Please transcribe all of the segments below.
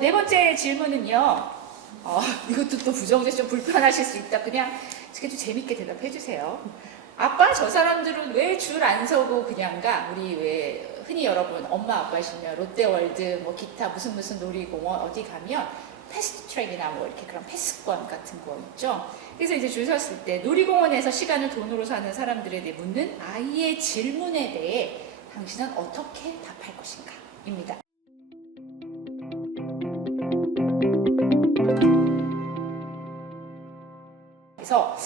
네 번째 질문은요. 이것도 또 부정적 좀 불편하실 수 있다. 그냥 그래도 재밌게 대답해 주세요. 아빠 저 사람들은 왜 줄 안 서고 그냥 가? 우리 왜 흔히 여러분 엄마 아빠시면 롯데월드 뭐 기타 무슨 놀이공원 어디 가면 패스트 트랙이나 뭐 이렇게 그런 패스권 같은 거 있죠. 그래서 이제 줄 섰을 때 놀이공원에서 시간을 돈으로 사는 사람들에 대해 묻는 아이의 질문에 대해 당신은 어떻게 답할 것인가? 입니다. 그래서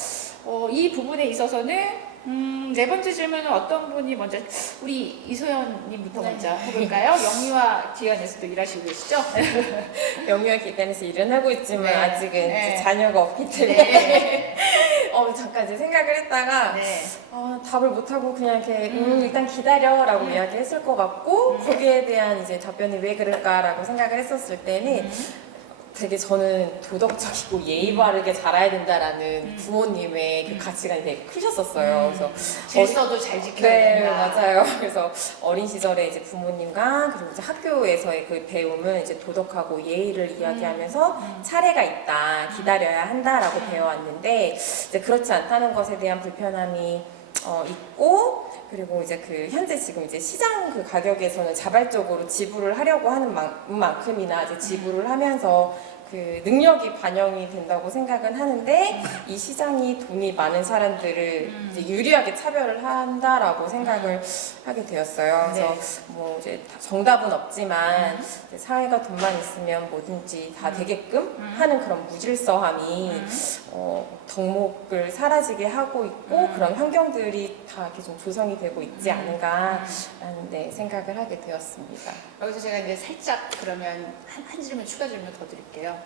이 부분에 있어서는 네 번째 질문은 어떤 분이 먼저 우리 이소연님부터 먼저 해볼까요? 영유아 기관에서도 일하시고 계시죠? 영유아 기관에서 일은 하고 있지만 네. 아직은 네. 이제 자녀가 없기 때문에 네. 잠깐 이제 생각을 했다가 네. 답을 못하고 그냥 이렇게 일단 기다려라고 이야기했을 것 같고 거기에 대한 이제 답변이 왜 그럴까라고 생각을 했었을 때는 되게 저는 도덕적이고 예의 바르게 자라야 된다라는 부모님의 그 가치관이 되게 크셨었어요. 그래서 질서도 잘 지켜야 네, 된다. 맞아요. 그래서 어린 시절에 이제 부모님과 그리고 이제 학교에서의 그 배움은 이제 도덕하고 예의를 이야기하면서 차례가 있다, 기다려야 한다라고 배워왔는데 이제 그렇지 않다는 것에 대한 불편함이 있고 그리고 이제 그 현재 지금 이제 시장 그 가격에서는 자발적으로 지불을 하려고 하는 만큼이나 이제 지불을 하면서 그 능력이 반영이 된다고 생각은 하는데 이 시장이 돈이 많은 사람들을 이제 유리하게 차별을 한다라고 생각을 하게 되었어요. 그래서 뭐 이제 정답은 없지만 이제 사회가 돈만 있으면 뭐든지 다 되게끔 하는 그런 무질서함이 덕목을 사라지게 하고 있고 그런 환경들이 다 이렇게 좀 조성이 되고 있지 않은가라는 생각을 하게 되었습니다. 여기서 제가 이제 살짝 그러면 한 질문 추가 질문 더 드릴게요.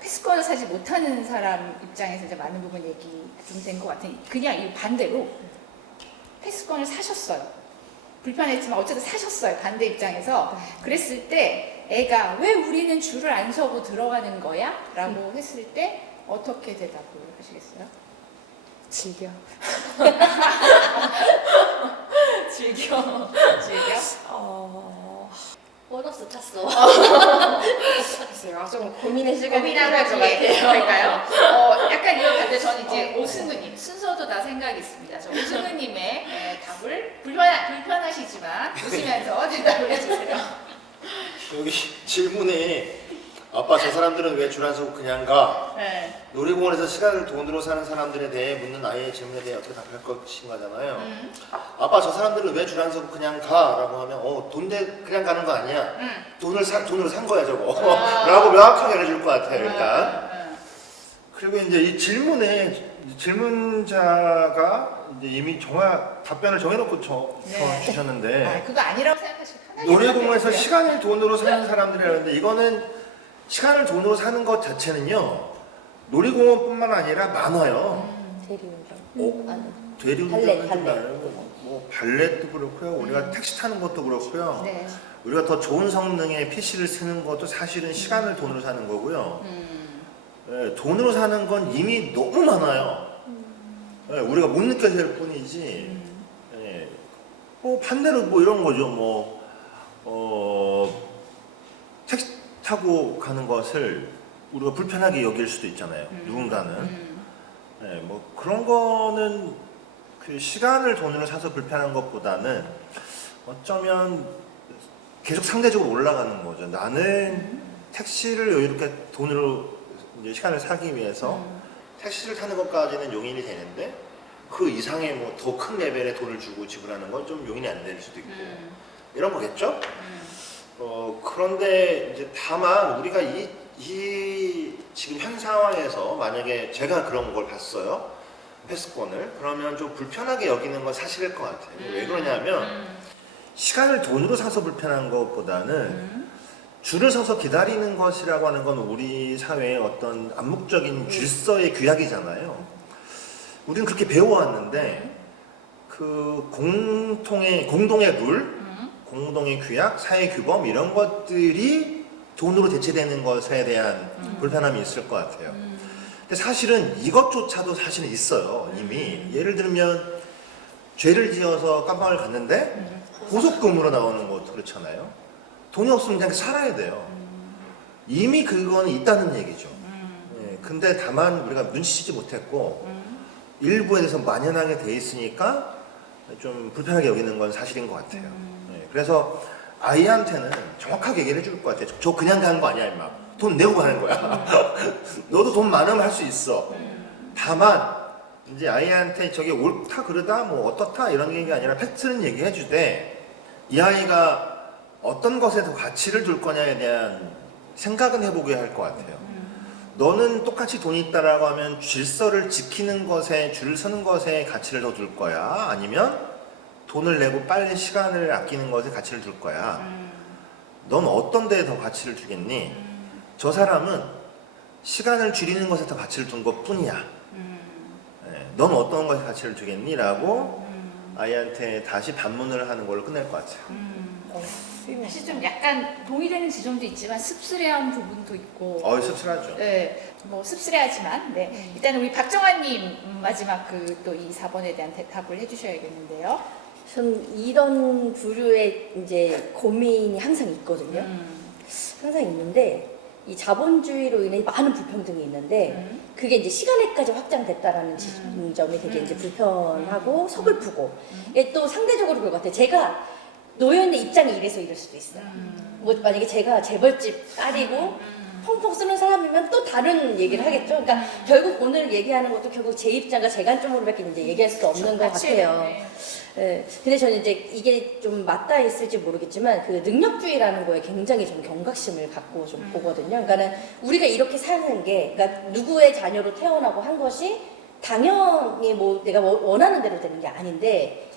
패스권을 사지 못하는 사람 입장에서 이제 많은 부분 얘기 좀 된 것 같으니 그냥 이 반대로 패스권을 사셨어요. 불편했지만 어쨌든 사셨어요. 반대 입장에서 그랬을 때 애가 왜 우리는 줄을 안 서고 들어가는 거야? 라고 했을 때 어떻게 대답을 하시겠어요? 즐겨. 즐겨. 보너스 탔어. 글쎄요, 조금 고민의 시간이 고민한 필요할 것 거지. 같아요. 그럴까요? 약간 이런 반대 저는 이제 오승우님 순서도 다 생각이 있습니다. 저 오승우님의 답을 불편하시지만 웃으면서 대답을 해주세요. 여기 질문에 아빠 저 사람들은 왜 줄 안 서고 그냥 가? 네. 놀이공원에서 시간을 돈으로 사는 사람들에 대해 묻는 아이의 질문에 대해 어떻게 답할 것인가잖아요. 아빠 저 사람들은 왜 줄 안 서고 그냥 가? 라고 하면 돈데 그냥 가는 거 아니야. 돈으로 산 거야 저거. 라고 명확하게 해줄 것 같아요 일단. 그리고 이제 이 질문에 질문자가 이제 이미 답변을 정해놓고 주셨는데 그거 아니라고 생각하시면 편하게 놀이공원에서 생각해주세요. 시간을 돈으로 사는 사람들이라는데 이거는 시간을 돈으로 사는 것 자체는요 놀이공원뿐만 아니라 많아요. 대리운전 뭐 발렛도 그렇고요. 우리가 택시 타는 것도 그렇고요. 네. 우리가 더 좋은 성능의 PC를 쓰는 것도 사실은 시간을 돈으로 사는 거고요. 네, 돈으로 사는 건 이미 너무 많아요. 네, 우리가 못 느껴질 뿐이지. 네, 뭐 반대로 뭐 이런 거죠. 택시 타고 가는 것을 우리가 불편하게 여길 수도 있잖아요. 누군가는. 네, 뭐 그런 거는 그 시간을 돈으로 사서 불편한 것보다는 어쩌면 계속 상대적으로 올라가는 거죠. 나는 택시를 이렇게 돈으로 이제 시간을 사기 위해서 택시를 타는 것까지는 용인이 되는데 그 이상의 뭐 더 큰 레벨의 돈을 주고 지불하는 건 좀 용인이 안 될 수도 있고 이런 거겠죠? 그런데 이제 다만 우리가 이 지금 현 상황에서 만약에 제가 그런 걸 봤어요. 패스권을. 그러면 좀 불편하게 여기는 건 사실일 것 같아요. 왜 그러냐면 시간을 돈으로 사서 불편한 것보다는 줄을 서서 기다리는 것이라고 하는 건 우리 사회의 어떤 암묵적인 질서의 규약이잖아요. 우리는 그렇게 배워왔는데 그 공동의 룰, 공동의 규약, 사회 규범 이런 것들이 돈으로 대체되는 것에 대한 불편함이 있을 것 같아요. 근데 사실은 이것조차도 사실은 있어요. 이미 예를 들면 죄를 지어서 깜빵을 갔는데 보석금으로 나오는 것도 그렇잖아요. 돈이 없으면 그냥 살아야 돼요. 이미 그거는 있다는 얘기죠. 예, 근데 다만 우리가 눈치채지 못했고 일부에 대해서 만연하게 돼 있으니까 좀 불편하게 여기는 건 사실인 것 같아요. 예, 그래서 아이한테는 정확하게 얘기를 해줄 것 같아요. 저 그냥 가는 거 아니야, 임마. 돈 내고 가는 거야. 너도 돈 많으면 할 수 있어. 다만 이제 아이한테 저게 옳다 그르다 뭐 어떻다 이런 얘기가 아니라 팩트는 얘기해 주되 이 아이가 어떤 것에 더 가치를 둘 거냐에 대한 생각은 해보게 할 것 같아요. 너는 똑같이 돈이 있다라고 하면 질서를 지키는 것에, 줄을 서는 것에 가치를 더 둘 거야? 아니면 돈을 내고 빨리 시간을 아끼는 것에 가치를 둘 거야? 넌 어떤 데에 더 가치를 주겠니? 저 사람은 시간을 줄이는 것에 더 가치를 둔 것 뿐이야. 네, 넌 어떤 것에 가치를 주겠니? 라고 아이한테 다시 반문을 하는 걸로 끝낼 것 같아요. 사실 좀 약간 동의되는 지점도 있지만 씁쓸해한 부분도 있고. 씁쓸하죠. 네, 뭐 씁쓸해하지만, 네. 일단 우리 박정환님 마지막 그 또 이 4번에 대한 대답을 해주셔야겠는데요. 전 이런 부류의 이제 고민이 항상 있거든요. 항상 있는데 이 자본주의로 인해 많은 불평등이 있는데 그게 이제 시간에까지 확장됐다라는 점이 되게 이제 불편하고 서글프고 이게 또 상대적으로 그럴 것 같아요. 제가 노연의 입장이 이래서 이럴 수도 있어요. 뭐 만약에 제가 재벌집 딸이고 펑펑 쓰는 사람이면 또 다른 얘기를 하겠죠. 그러니까 결국 오늘 얘기하는 것도 결국 제 입장과 제 관점으로밖에 이제 얘기할 수 없는 것 같아요. 예, 근데 저는 이제 이게 좀 맞닿아 있을지 모르겠지만 그 능력주의라는 거에 굉장히 좀 경각심을 갖고 좀 보거든요. 그러니까는 우리가 이렇게 사는 게, 그러니까 누구의 자녀로 태어나고 한 것이 당연히 뭐 내가 원하는 대로 되는 게 아닌데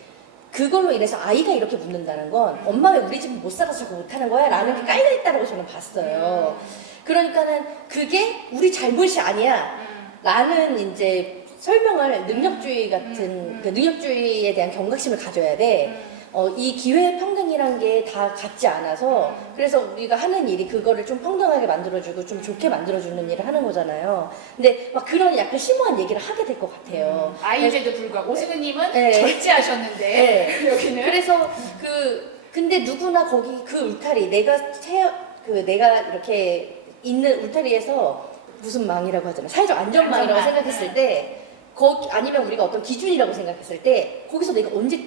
그걸로 인해서 아이가 이렇게 묻는다는 건 엄마 왜 우리 집은 못 살아서 저거 못하는 거야? 라는 게 깔려 있다고 저는 봤어요. 그러니까는 그게 우리 잘못이 아니야. 라는 이제 설명을 능력주의 같은 그 능력주의에 대한 경각심을 가져야 돼. 이 기회 평등이란 게 다 같지 않아서 그래서 우리가 하는 일이 그거를 좀 평등하게 만들어주고 좀 좋게 만들어주는 일을 하는 거잖아요. 근데 막 그런 약간 심오한 얘기를 하게 될 것 같아요. 아이인데도 불구하고 오승은님은 네. 절제하셨는데 네. 여기는 그래서 근데 누구나 거기 그 울타리 내가 이렇게 있는 울타리에서 무슨 망이라고 하잖아요. 사회적 안전망이라고 안전망. 생각했을 때 거기 아니면 우리가 어떤 기준이라고 생각했을 때 거기서 내가 언제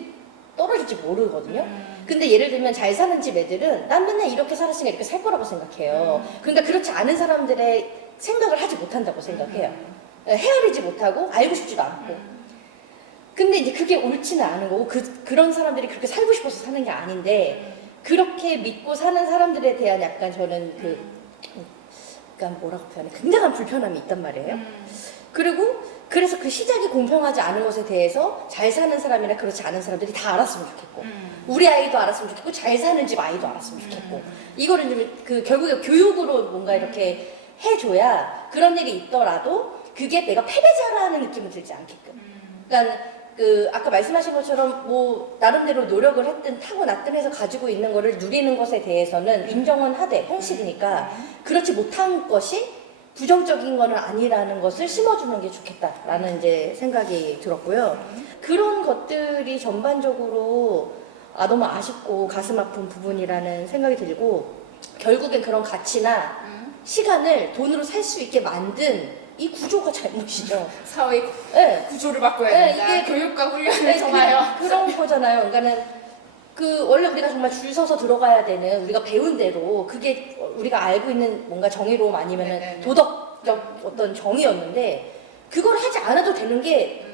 떨어질지 모르거든요. 근데 예를 들면 잘 사는 집 애들은 난 맨날 이렇게 살았으니까 이렇게 살 거라고 생각해요. 그러니까 그렇지 않은 사람들의 생각을 하지 못한다고 생각해요. 헤아리지 못하고 알고 싶지도 않고. 근데 이제 그게 옳지는 않은 거고 그런 사람들이 그렇게 살고 싶어서 사는 게 아닌데 그렇게 믿고 사는 사람들에 대한 약간 저는 그러니까 뭐라고 표현해? 굉장한 불편함이 있단 말이에요. 그래서 그 시작이 공평하지 않은 것에 대해서 잘 사는 사람이나 그렇지 않은 사람들이 다 알았으면 좋겠고 우리 아이도 알았으면 좋겠고 잘 사는 집 아이도 알았으면 좋겠고 이거를 좀 결국에 교육으로 뭔가 이렇게 해줘야 그런 일이 있더라도 그게 내가 패배자라는 느낌은 들지 않게끔. 그러니까 아까 말씀하신 것처럼 뭐 나름대로 노력을 했든 타고났든 해서 가지고 있는 거를 누리는 것에 대해서는 인정은 하되 현실이니까 그렇지 못한 것이 부정적인 거는 아니라는 것을 심어주는 게 좋겠다라는 이제 생각이 들었고요. 그런 것들이 전반적으로 너무 아쉽고 가슴 아픈 부분이라는 생각이 들고 결국엔 그런 가치나 시간을 돈으로 살 수 있게 만든 이 구조가 잘못이죠. 사회 네. 구조를 바꿔야 네, 된다. 이게 교육과 훈련을 통하여. 그런 거잖아요. 그러니까는 원래 우리가 정말 줄 서서 들어가야 되는 우리가 배운 대로 그게 우리가 알고 있는 뭔가 정의로움 아니면은 네네네. 도덕적 어떤 정의였는데 그걸 하지 않아도 되는 게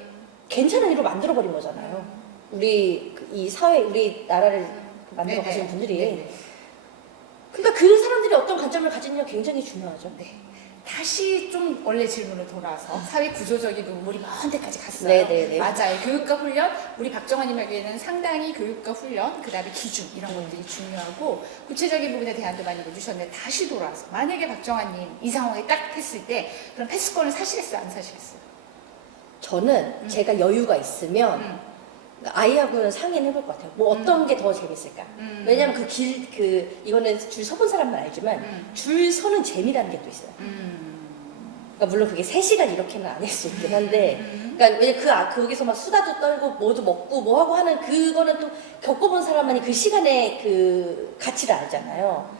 괜찮은 일로 만들어 버린 거잖아요. 이 사회 우리 나라를 만들어 네네. 가시는 분들이. 네네. 그러니까 그 사람들이 어떤 관점을 가지느냐 굉장히 중요하죠. 네. 다시 좀 원래 질문으로 돌아서 사회 구조적인 눈물이 먼 데까지 갔어요. 네네네. 맞아요. 교육과 훈련, 우리 박정환님에게는 상당히 교육과 훈련, 그 다음에 기준 이런 것들이 중요하고 구체적인 부분에 대안도 많이 내주셨는데 다시 돌아서 만약에 박정환님 이 상황에 딱 했을 때 그럼 패스권을 사시겠어요? 안 사시겠어요? 저는 제가 여유가 있으면 아이하고는 상의는 해볼 것 같아요. 뭐 어떤 게 더 재밌을까? 왜냐면 이거는 줄 서본 사람만 알지만 줄 서는 재미라는 게 또 있어요. 그러니까 물론 그게 3시간 이렇게는 아닐 수 있긴 한데, 그러니까 왜냐면 거기서 막 수다도 떨고 뭐도 먹고 뭐 하고 하는 그거는 또 겪어본 사람만이 그 시간의 그 가치를 알잖아요.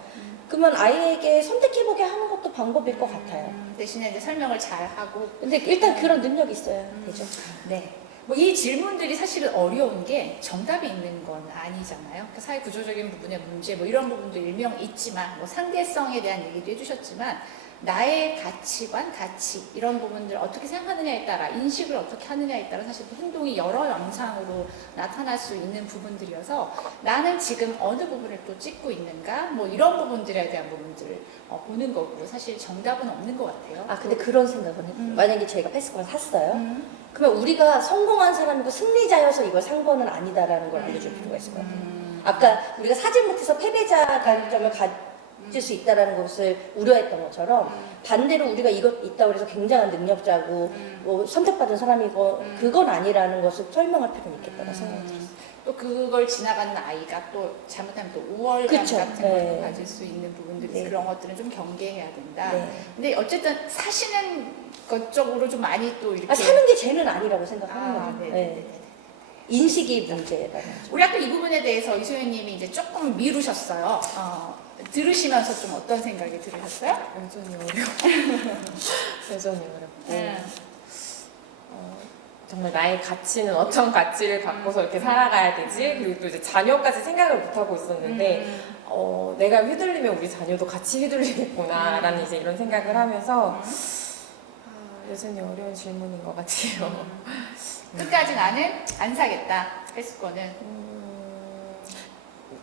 그러면 아이에게 선택해보게 하는 것도 방법일 것 같아요. 대신에 이제 설명을 잘 하고. 근데 일단 그런 능력이 있어야 되죠. 네. 뭐 이 질문들이 사실은 어려운 게 정답이 있는 건 아니잖아요. 그러니까 사회 구조적인 부분의 문제 뭐 이런 부분도 일명 있지만 뭐 상대성에 대한 얘기도 해주셨지만 나의 가치관, 가치 이런 부분들 어떻게 생각하느냐에 따라 인식을 어떻게 하느냐에 따라 사실 행동이 여러 영상으로 나타날 수 있는 부분들이어서 나는 지금 어느 부분을 또 찍고 있는가 뭐 이런 부분들에 대한 부분들을 보는 거고 사실 정답은 없는 것 같아요. 아 근데 그런 생각은 해요. 만약에 저희가 패스권을 샀어요. 음. 그러면 우리가 성공한 사람이고 승리자여서 이걸 산 거는 아니다라는 걸 알려줄 필요가 있을 것 같아요. 아까 우리가 사지 못해서 패배자 관점을 가질 수 있다는 것을 우려했던 것처럼 반대로 우리가 이것 있다고 해서 굉장한 능력자고 뭐 선택받은 사람이고 그건 아니라는 것을 설명할 필요는 있겠다고 생각이 들어요. 또 그걸 지나가는 아이가 또 잘못하면 또 우월감 그쵸. 같은 네. 것도 가질 수 있는 부분들이 네. 그런 것들은 좀 경계해야 된다. 네. 근데 어쨌든 사시는 것 쪽으로 좀 많이 또 이렇게 사는 게 죄는 아니라고 생각하는 거죠. 네. 네. 인식이 문제라는 거죠. 우리 아까 이 부분에 대해서 이소연님이 이제 조금 미루셨어요. 들으시면서 좀 어떤 생각이 들으셨어요? 여전히 어려워. 여전히 어렵고. 정말 나의 가치는 어떤 가치를 갖고서 이렇게 살아가야 되지? 그리고 또 이제 자녀까지 생각을 못 하고 있었는데, 내가 휘둘리면 우리 자녀도 같이 휘둘리겠구나라는 이제 이런 생각을 하면서 여전히 어려운 질문인 것 같아요. 끝까지 나는 안 사겠다. 패스권은.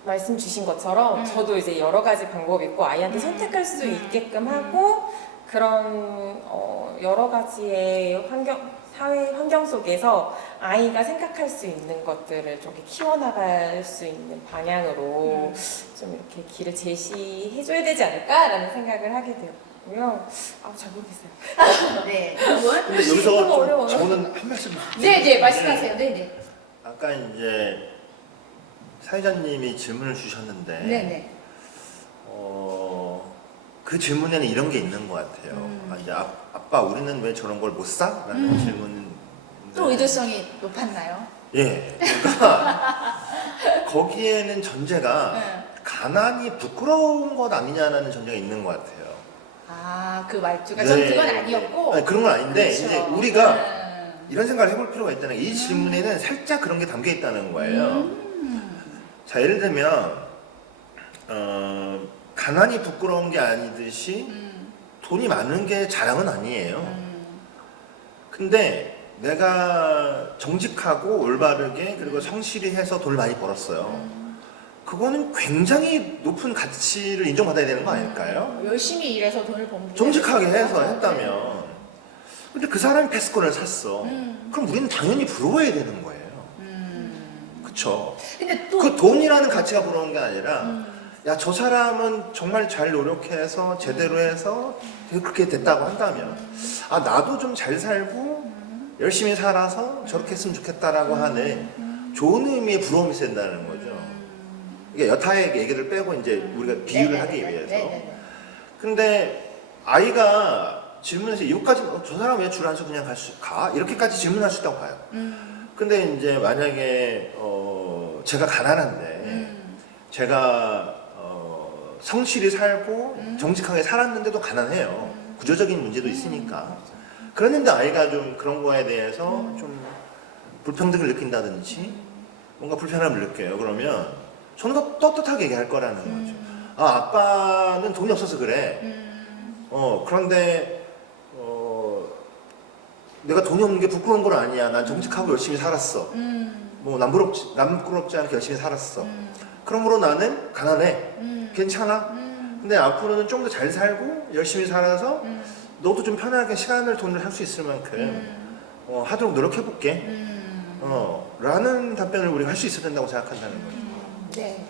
말씀 주신 것처럼 저도 이제 여러 가지 방법이 있고 아이한테 선택할 수 있게끔 하고 그런 여러 가지의 사회 환경 속에서 아이가 생각할 수 있는 것들을 좀 이렇게 키워나갈 수 있는 방향으로 좀 이렇게 길을 제시해줘야 되지 않을까라는 생각을 하게 되었고요. 잘 모르겠어요. 네. 부분. 근데 여기서 너무 좀 어려워요. 저는 한 말씀 네네 말씀하세요. 네네. 아까 이제 사회자님이 질문을 주셨는데 네네. 그 질문에는 이런 게 있는 것 같아요. 이제 아빠 우리는 왜 저런 걸 못 사? 라는 질문. 또 의도성이 높았나요? 예. 그러니까 거기에는 전제가 네. 가난이 부끄러운 것 아니냐라는 전제가 있는 것 같아요. 그 말투가 전 그건 아니었고. 아니, 그런 건 아닌데 그렇죠. 이제 우리가 이런 생각을 해볼 필요가 있다는 게 이 질문에는 살짝 그런 게 담겨 있다는 거예요. 자, 예를 들면 가난이 부끄러운 게 아니듯이 돈이 많은 게 자랑은 아니에요. 근데 내가 정직하고 올바르게 그리고 성실히 해서 돈을 많이 벌었어요. 그거는 굉장히 높은 가치를 인정받아야 되는 거 아닐까요? 열심히 일해서 돈을 번 정직하게 해서 했다면. 근데 그 사람이 패스권을 샀어. 그럼 우리는 당연히 부러워야 되는 거예요. 그쵸? 근데 또 그 돈이라는 가치가 부러운 게 아니라 야, 저 사람은 정말 잘 노력해서 제대로 해서 그렇게 됐다고 한다면 나도 좀 잘 살고 열심히 살아서 저렇게 했으면 좋겠다라고 하는 좋은 의미의 부러움이 있어야 된다는 거죠. 이게 여타의 얘기를 빼고 이제 우리가 비유를 하기 위해서. 네네네. 근데 아이가 질문해서 이것까지 저 사람 왜 줄 안 서 그냥 가? 이렇게까지 질문할 수 있다고 봐요. 근데 이제 만약에 제가 가난한데 제가 성실히 살고 정직하게 살았는데도 가난해요. 구조적인 문제도 있으니까. 그랬는데 아이가 좀 그런 거에 대해서 좀 불평등을 느낀다든지 뭔가 불편함을 느껴요. 그러면 저는 더 떳떳하게 얘기할 거라는 거죠. 아빠는 돈이 없어서 그래. 그런데 내가 돈이 없는 게 부끄러운 건 아니야. 난 정직하고 열심히 살았어. 뭐 남부럽지 않게 열심히 살았어. 그러므로 나는 가난해. 괜찮아. 근데 앞으로는 좀 더 잘 살고 열심히 살아서 너도 좀 편하게 시간을 돈을 할 수 있을 만큼 하도록 노력해볼게. 라는 답변을 우리가 할 수 있어야 된다고 생각한다는 거죠. 네.